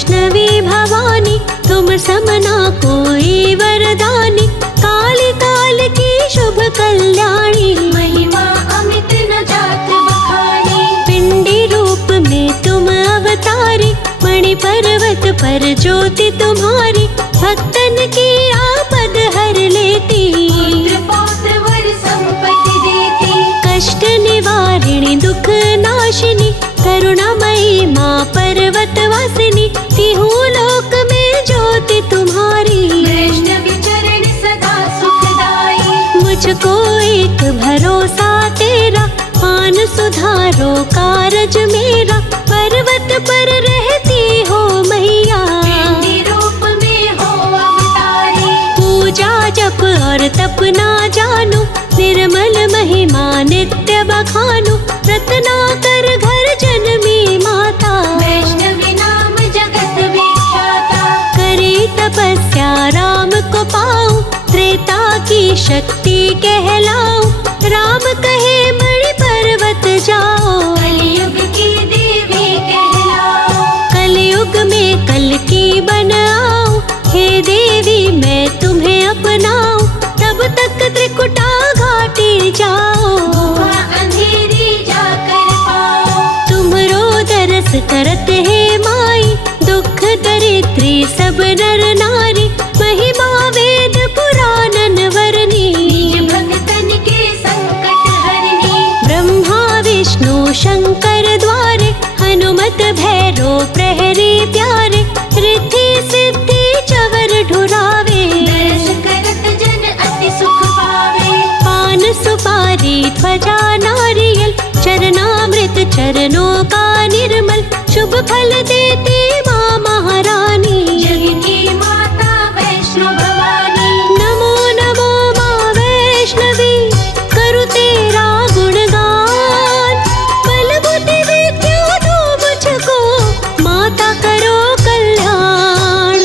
वैष्णवी भवानी, तुम समना कोई वरदानी। काली काल की शुभ कल्याणी, महिमा अमित न जात बखानी। पिंडी रूप में तुम अवतारी, मणि पर्वत पर ज्योति तुम्हारी। भक्तन की आपद हर लेती, पुत्र पौत्र वर संपत्ति देती। कष्ट निवारिणी दुख नाशिनी, करुणामयी माँ पर्वत वासिनी। तिहु लोक में ज्योति तुम्हारी, वैष्णवी चरण सदा सुखदाई। मुझको एक भरोसा तेरा, पान सुधारो कारज मेरा। पर्वत पर रहती हो मैया, पिंडी रूप में हो अवतारी। पूजा जप और तप ना जानो, निर्मल महिमा नित्य बखानो। रत्नाकर घर जन्मी माता, वैष्णवी नाम जगत विख्याता। करी तपस्या राम को पाऊं, त्रेता की शक्ति कहलाऊं। राम कहे मणि पर्वत जाओ, कलयुग की देवी कहलाओ। कलयुग में कल की बन आओ। हे देवी मैं तुम्हें अपनाऊं, तब तक त्रिकुटा घाटी जाओ। गुफा अंधेरी जाकर पाओ। तुमरो दरस करत है माई, दुख दरिद्री सब नर नारी। महिमा वेद पुराणन वरनी, निज भक्तन के संकट हरनी। ब्रह्मा विष्णु शंकर द्वारे, हनुमत भैरो प्रहरी प्यारे। रिद्धि सिद्धि चवर ढुरावे, दर्श करत जन अति सुख पावे। पान सुपारी ध्वजा नारियल, चरणामृत चरणों का निर्मल। शुभ फल देती माँ महारानी, जग की माता वैष्णो भवानी। नमो नमो माँ वैष्णवी, करु तेरा गुणगान। बल बुद्धि विद्या दो मुझको, माता करो कल्याण।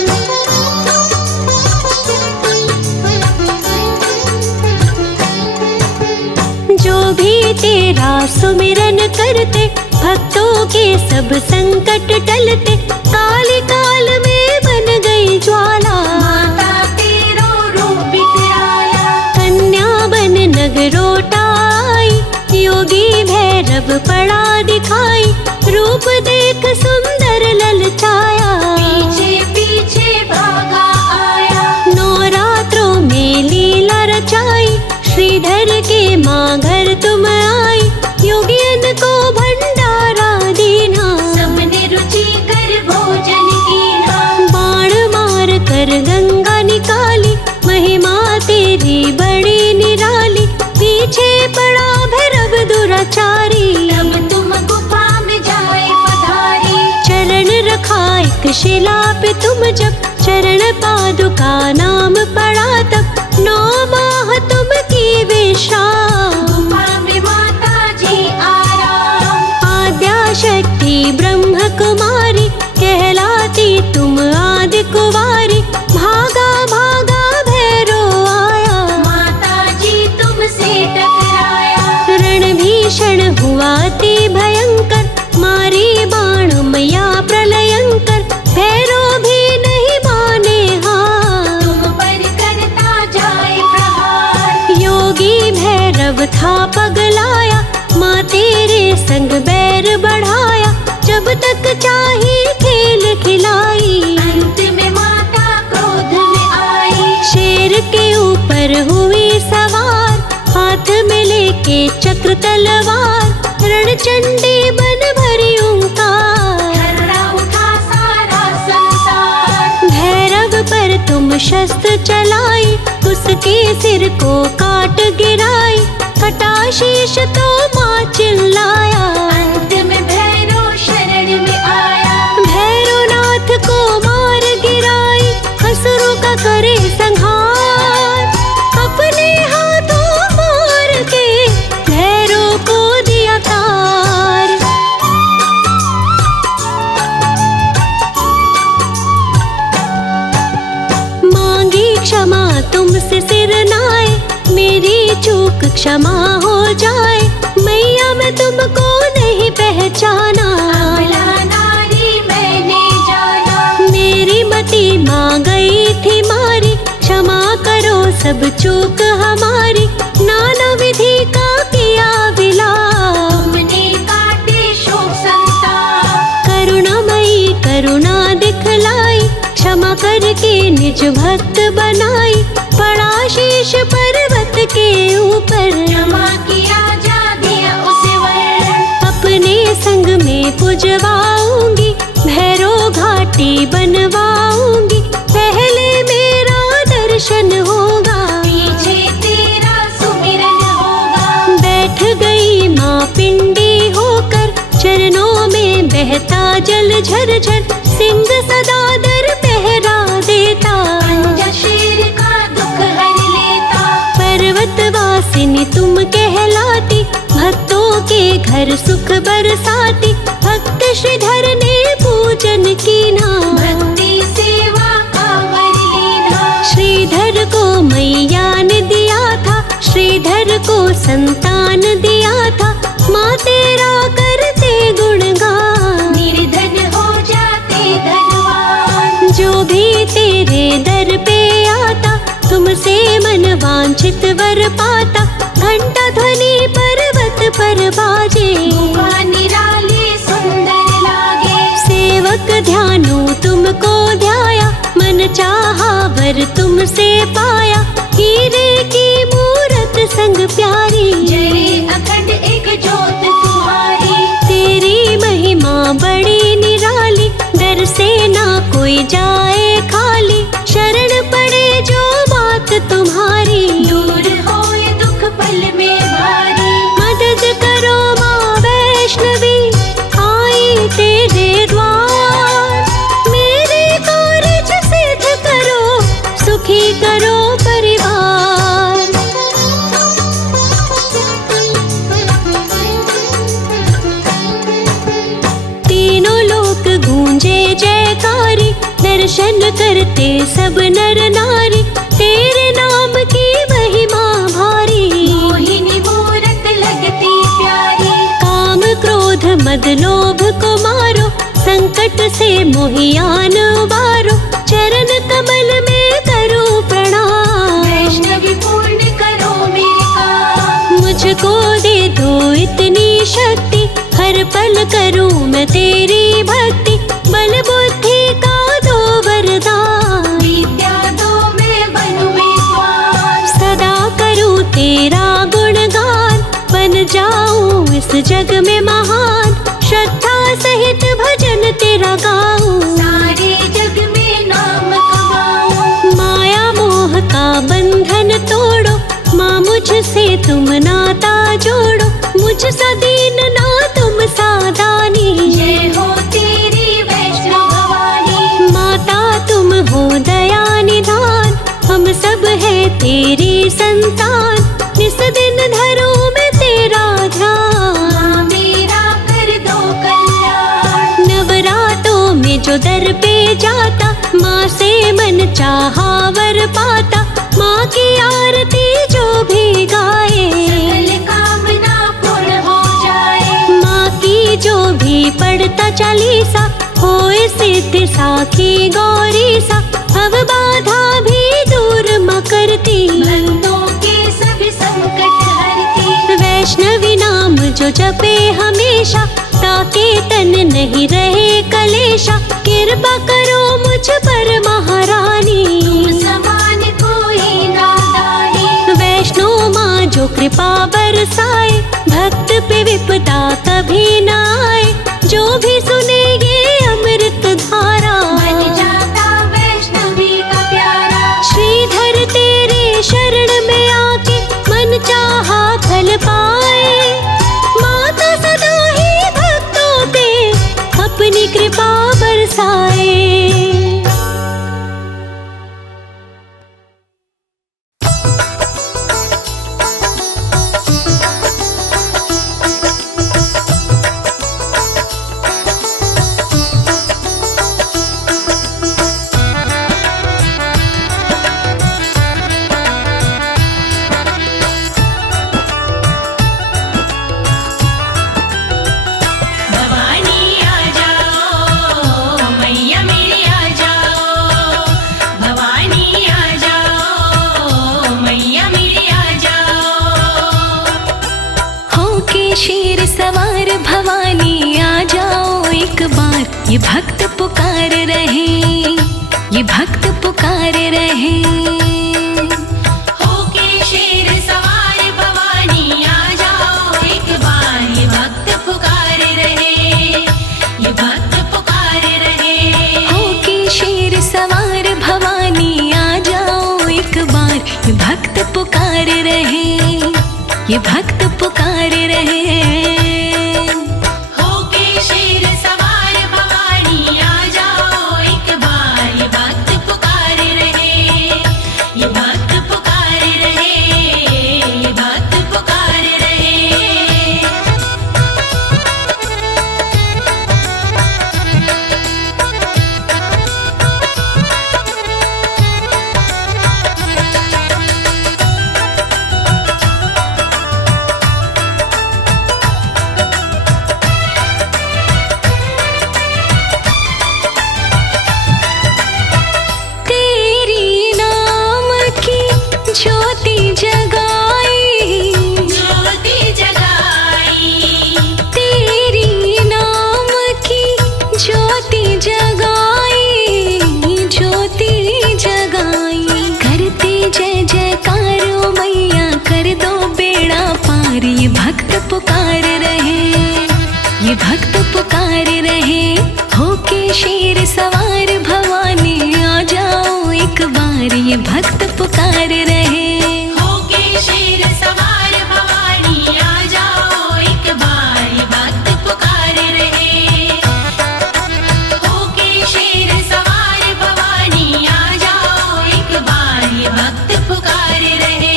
जो भी तेरा सुमिरन करते, भक्तों के सब संकट टलते। काली काल में बन गई ज्वाला, माता तेरो रूप बिखराया। कन्या बन नगरोटाई। योगी भैरव पड़ा दिखाई, रूप देख सुंदर ललचाया। पीछे पीछे भागा आया। नवरात्रों में लीला रचाई, श्रीधर के माँ घर तुम आई। योगियन को भंडारा दीना, सबने रुचि कर भोजन कीना। बाण मार कर गंगा निकाली। महिमा तेरी बड़ी निराली, पीछे पड़ा भैरव दुराचारी। तब तुम गुफा में जाए पधारी। चरण रखा एक शिला पे तुम जब, चरण पादुका नाम पड़ा तब। 9 माह तुम की विश्राम, गुफा में माता जी आराम। आद्या शक्ति ब्रह्म कुमारी, कहलाती तुम आदि कुवारी। भागा भागा भैरो आया, माता जी तुमसे टकराया। रण भीषण हुआ अति भयंकर, मारी बाण मैया प्रलयंकर। भैरो भी नहीं माने हार, तुम पर करता जाए प्रहार। योगी भैरव था पगलाया, माँ तेरे संग बैर बढ़ाया। जब तक चाही खेल खिलाई, अंत में माता क्रोध में आई। शेर के ऊपर हुई सवार, हाथ में लेके चक्र तलवार। रणचंडी बन भरी ओंकार, थर्रा उठा सारा संसार। भैरव पर तुम शस्त्र चलाई, उसके सिर को काट गिराई। कटा शीश तो माँ चिल्लाया, अंत में भैरो शरण में आया। भैरवनाथ को मार गिराई। असुरों का करे संहार, अपने हाथों मार के भैरव को दिया तार। मांगी क्षमा तुमसे सिर नाए, मेरी चूक क्षमा हो जाए। मैया मैं तुमको नहीं पहचाना, अबला नारी मैंने जाना। सब चूक हमारी, नाना विधि का किया विलाप। तुमने काटे शोक संताप, करुणामयी करुणा दिखलाई, क्षमा करके निज भक्त बनाई। पड़ा शीश पर्वत के ऊपर, क्षमा किया जा दिया उसे वर। अपने संग में पुजवाऊंगी, भैरो घाटी बनवाऊंगी। पहले मेरा दर्शन होगा, पीछे तेरा सुमिरन होगा। बैठ गई माँ पिंडी होकर, चरणों में बहता जल झरझर। सिंह सदा दर पहरा देता, पंजा शेर का दुख हर लेता। पर्वतवासिनी तुम कहलाती, भक्तों के घर सुख बरसाती। भक्त श्रीधर ने पूजन की ना, भक्ति सेवा का वर लीना। श्रीधर को मैया ने दिया था, श्रीधर को संतान दिया था। माँ तेरा करते गुणगान, निर्धन हो जाते धनवान। जो भी तेरे दर पे आता, तुमसे मन वांछित वर पाता। घंटा ध्वनि पर्वत पर बाजे, गुफा निराले सुंदर लागे। सेवक ध्यानु तुमको ध्याया, मन चाहा वर तुमसे पाया। हीरे की मूरत संग प्यारी, जले अखंड एक जोत तुम्हारी। तेरी महिमा बड़ी निराली, दर से ना कोई जाए खाली। शरण पड़े जो बात तुम्हारी, दूर होए दुख पल में भारी। मदद करो माँ वैष्णवी, आई तेरे द्वार। मेरे कार्य सिद्ध करो, सुखी करो परिवार। तीनों लोक गूंजे जयकारी, दर्शन करते सब नर नारी। तेरे नाम की महिमा भारी, मोहिनी मूरत लगती प्यारी। काम क्रोध मद लोभ को मारो, संकट से मोहियान उबारो। चरण कमल में करो प्रणाम, वैष्णवी पूर्ण करो मेरे काम। मुझको दे दो इतनी शक्ति, हर पल करूं मैं तेरी भक्ति। बल बुद्धि का दो वरदान, विद्या दो मैं बनूं विद्वान। सदा करूं तेरा गुणगान। बन जाऊं इस जग में महान, श्रद्धा सहित भजन तेरा गाऊं। सारे जग में नाम कमाऊं। माया मोह का बंधन तोड़ो, माँ मुझसे तुम नाता जोड़ो। मुझ सा दीन ना तुम सा दानी, जय हो तेरी वैष्णव भवानी। माता तुम हो दया निधान। हम सब है तेरी संतान, निस दिन धरो मैं तेरा ध्यान। माँ मेरा कर दो कल्याण। नवरातों में जो दर पे जाता, माँ से मन चाहा वर पाता। माँ की आरती जो भी गाए, सकल कामना पूर्ण हो जाए। माँ की जो भी पढ़ता चालीसा, होए सिद्ध साखी गौरी सा। भव बाधा भी दूर म करती, भक्तों के सब संकट हरती। वैष्णवी नाम जो जपे हमेशा, ताके तन नहीं रहे कलेशा। कृपा करो मुझ पर महारानी, तुम समान कोई नादानी। वैष्णो माँ जो कृपा बरसाए, भक्त पे विपदा कभी न आए। जो भी सुने ये अमृत धारा, बन जाता वैष्णवी का प्यारा। श्रीधर तेरे शरण में आके, मन चाहा फल पाए। माता सदा ही भक्तों पे अपनी कृपा बरसाए। शेर सवार भवानी आ जाओ एक बार, ये भक्त पुकार रहे, ये भक्त पुकार रहे। होके शेर सवार भवानी आ जाओ एक बार, ये भक्त पुकार रहे, ये भक्त पुकार रहे। होके शेर सवार भवानी आ जाओ एक बार, ये भक्त पुकार रहे, ये भक्त पुकार रहे। होके शेर सवार भवानी आ जाओ एक बार, ये भक्त पुकार रहे, ये भक्त पुकार रहे, ये भक्त पुकार रहे। तेरी नाम की ज्योति जगाई, ज्योति जगाई, तेरी नाम की ज्योति जगाई, ज्योति जगाई। करते जय जयकारो मैया, कर दो बेड़ा पार, ये भक्त पुकार रहे, ये भक्त पुकार रहे। होके शेर सवार भवानी आ जाओ एक बार, ये भक्त पुकार रहे। होके शेर सवार भवानी आ जाओ एक बार, ये भक्त पुकार रहे। होके शेर सवार भवानी आ जाओ एक बार, ये भक्त पुकार रहे।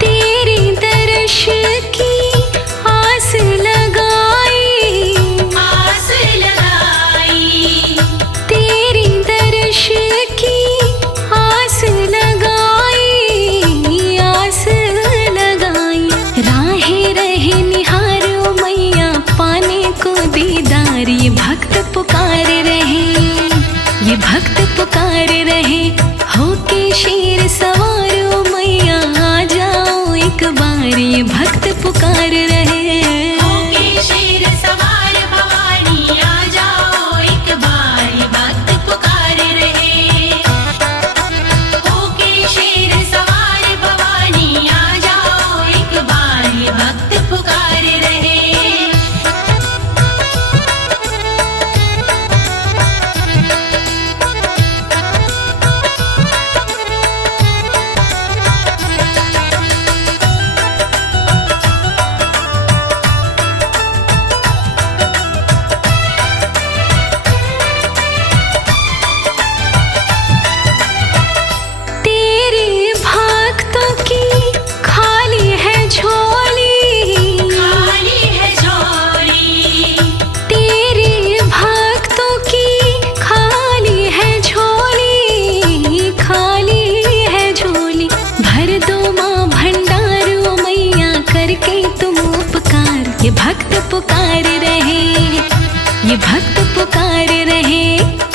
तेरे दर्श की आस लगाई, आस लगाई, तेरी दर्श की आस लगाई, आस लगाई। राहे रहे निहारो मैया, पाने को दीदार, ये भक्त पुकार रहे, ये भक्त पुकार रहे। होके शेर सवारो मैया आ जाओ एक बार, ये भक्त पुकार रहे। होके शेर सवार भवानी आ जाओ एक बार, ये भक्त पुकार रहे। होके शेर सवार भवानी आ जाओ एक बार, ये भक्त पुकार रहे। तेरे भक्तों की खाली है झोली, खाली है झोली, तेरे भक्तों की खाली है झोली, खाली है झोली। भर दो माँ भंडारो मैया, करके तुम उपकार, ये भक्त पुकार रहे, ये भक्त पुकार रहे।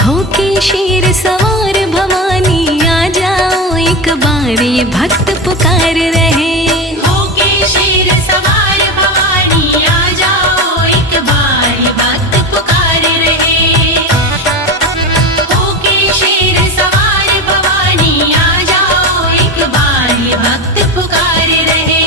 होके शेर सवार भवानी आ जाओ एक बार, ये भक्त पुकार रहे। होके शेर सवार भवानी आ जाओ एक बार, ये भक्त पुकार रहे। होके शेर सवार भवानी आ जाओ एक बार, ये भक्त पुकार रहे।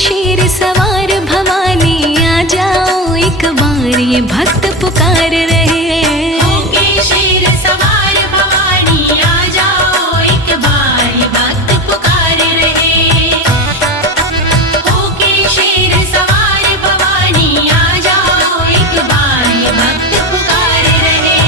शेर सवार भवानी आ जाओ एक बार, ये भक्त पुकार रहे। होके शेर सवार भवानी आ जाओ एक बार, ये भक्त पुकार रहे। होके शेर सवार भवानी आ जाओ एक बार, ये भक्त पुकार रहे।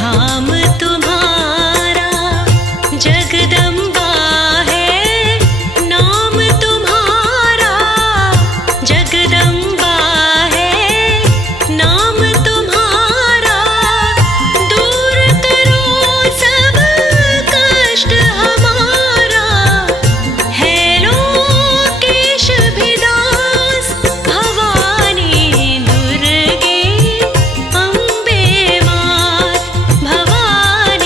धाम तुम्हारा जगदम्बा है नाम तुम्हारा जगदम्बा है नाम तुम्हारा दूर करो सब कष्ट हमारा है लोकेश भिदास भवानी दुर्गे अम्बे मात भवानी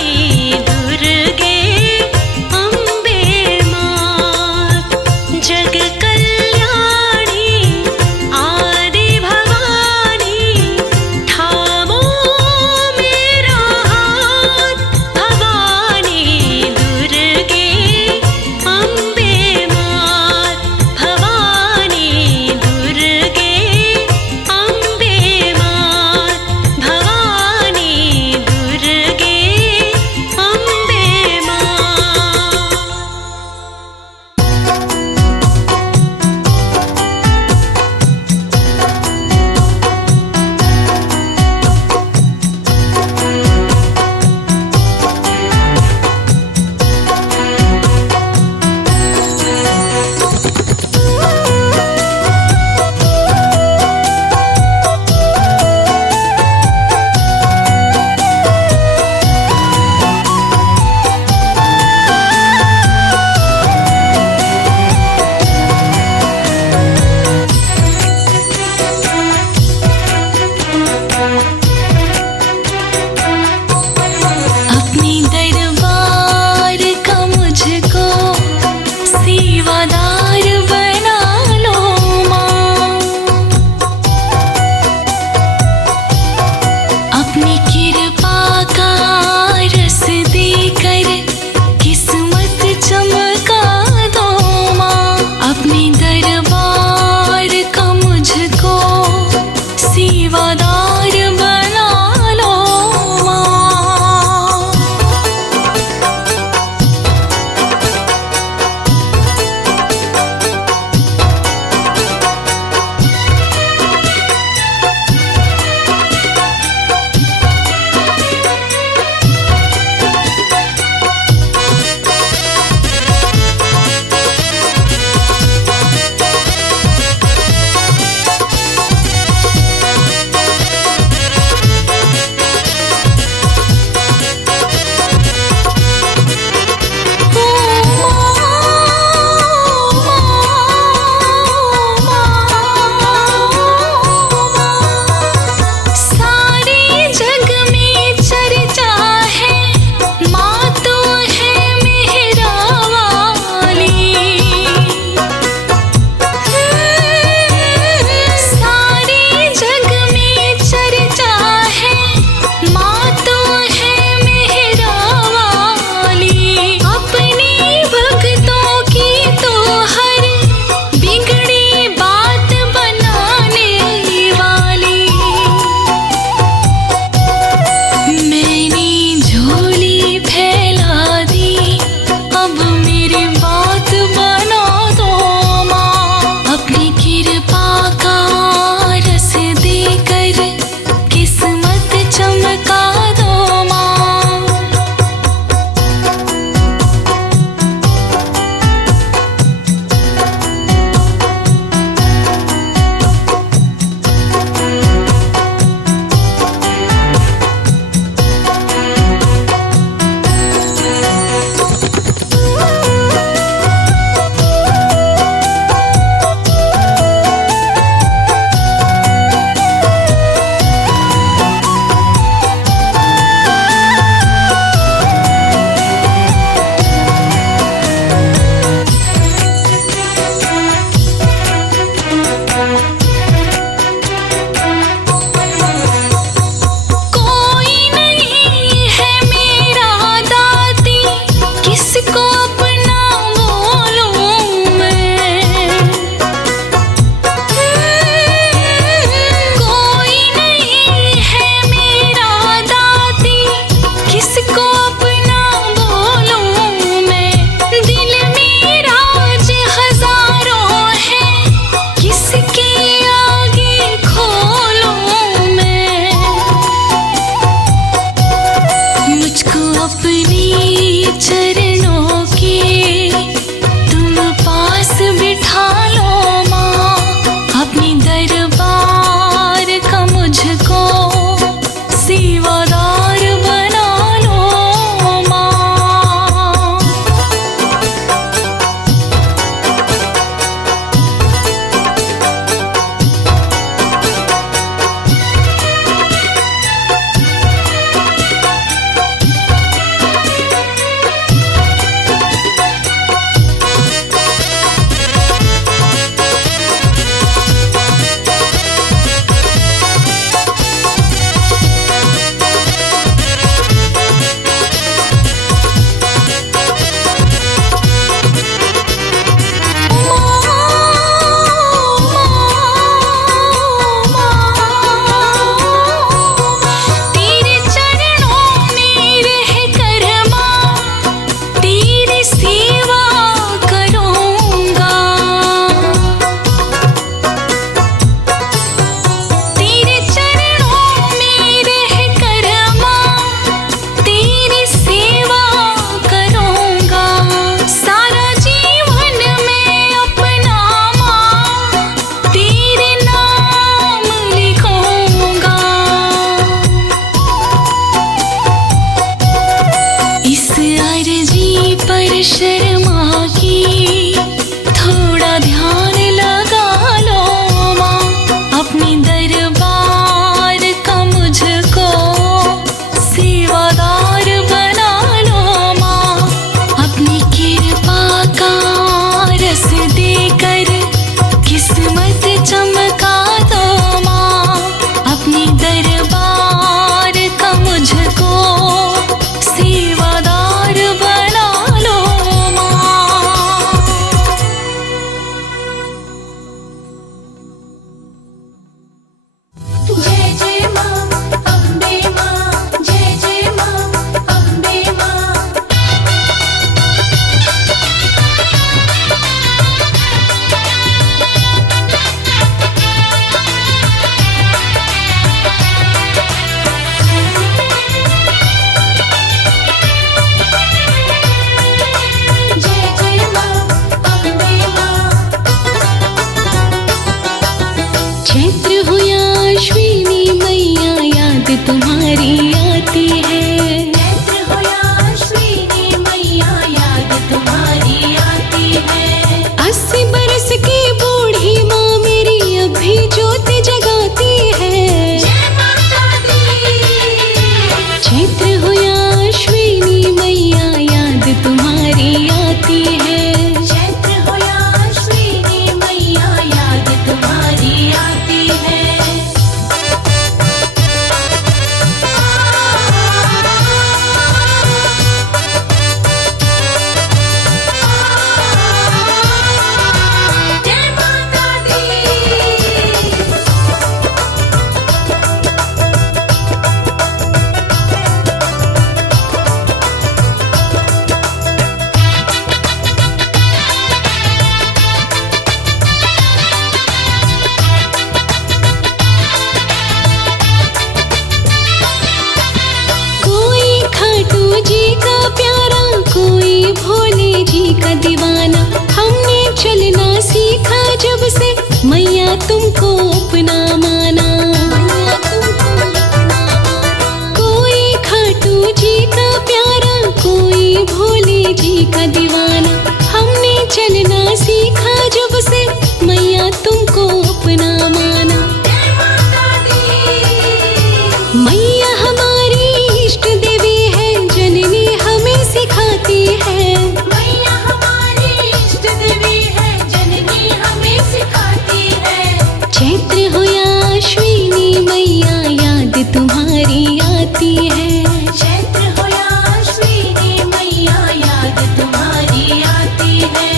अपने चरणों के तुम पास बिठा लो माँ, अपनी दरबार का मुझको सेवादार बना लो माँ। शर्मा की थोड़ा ध्यान लगा लो माँ, अपनी दरबार का मुझको सेवादार बना लो माँ। अपनी कृपा का रस देकर किस्मत चमका दो माँ, अपनी दरबार का मुझको सेवादार बना लो माँ। जय जय माँ अम्बे माँ, जय जय माँ अम्बे माँ। जय जय माँ अम्बे माँ। चैत्र हो या अश्विनी मैया याद तुम्हारी आती है। चैत्र हो या अश्विनी मैया याद तुम्हारी आती है। 80 बरस की बूढ़ी माँ मेरी अभी ज्योत जगाती है। जय माता दी। चैत्र हो या अश्विनी मैया याद तुम्हारी आती है। चैत्र हो या अश्विनी मैया याद तुम्हारी आती है। जय माता दी। कोई खाटू जी का प्यारा, कोई भोले जी का दीवाना। हमने चलना सीखा जब से मैया तुमको अपना माना। कोई खाटू जी का प्यारा, कोई भोले जी का दीवाना। हमने चलना सीखा जब से मैया तुमको अपना माना। जय माता दी। मैया हमारी इष्ट देवी है, जननी हमें सिखाती है। मैया हमारी इष्ट देवी है, जननी हमें सिखाती है। चैत्र हो या अश्विनी मैया याद तुम्हारी आती है। चैत्र हो या अश्विनी मैया याद तुम्हारी आती है।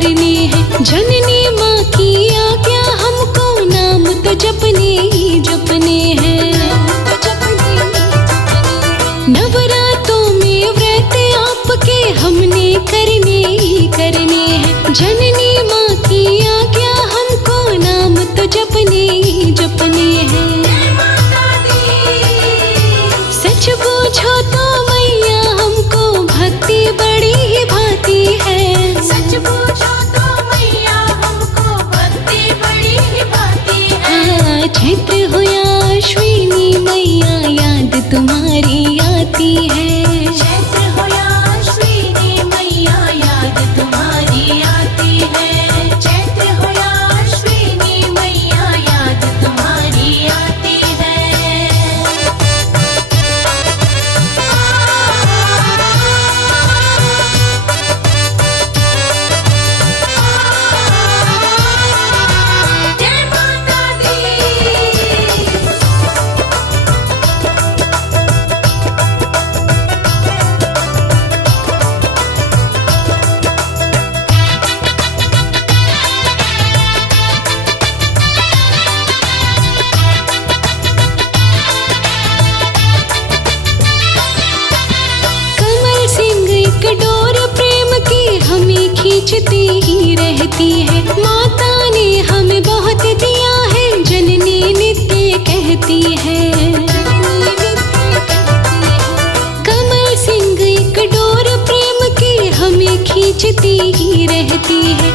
करने हैं। जननी माँ की आज्ञा हमको नाम तो जपने ही जपने हैं। नवरातों में व्रत आपके हमने करने ही करने हैं। जननी माँ की आज्ञा हमको नाम तो जपने ही जपने हैं। सच पूछो तो मैया हमको भक्ति बड़ी ही भाती है। सच पूछो तो मैया हमको भक्ति बड़ी ही भाती है। चैत्र हो या अश्विनी मैया याद तुम्हारी आती है। चैत्र हो या अश्विनी मैया याद तुम्हारी आती है। चैत्र हो या अश्विनी मैया याद तुम्हारी आती है। जय माता दी। कमल सिंह एक डोर प्रेम की हमें खींचती ही रहती है। माता ने हमें बहुत दिया है जननी नित्य कहती है। कमल सिंह एक डोर प्रेम की हमें खींचती ही रहती है।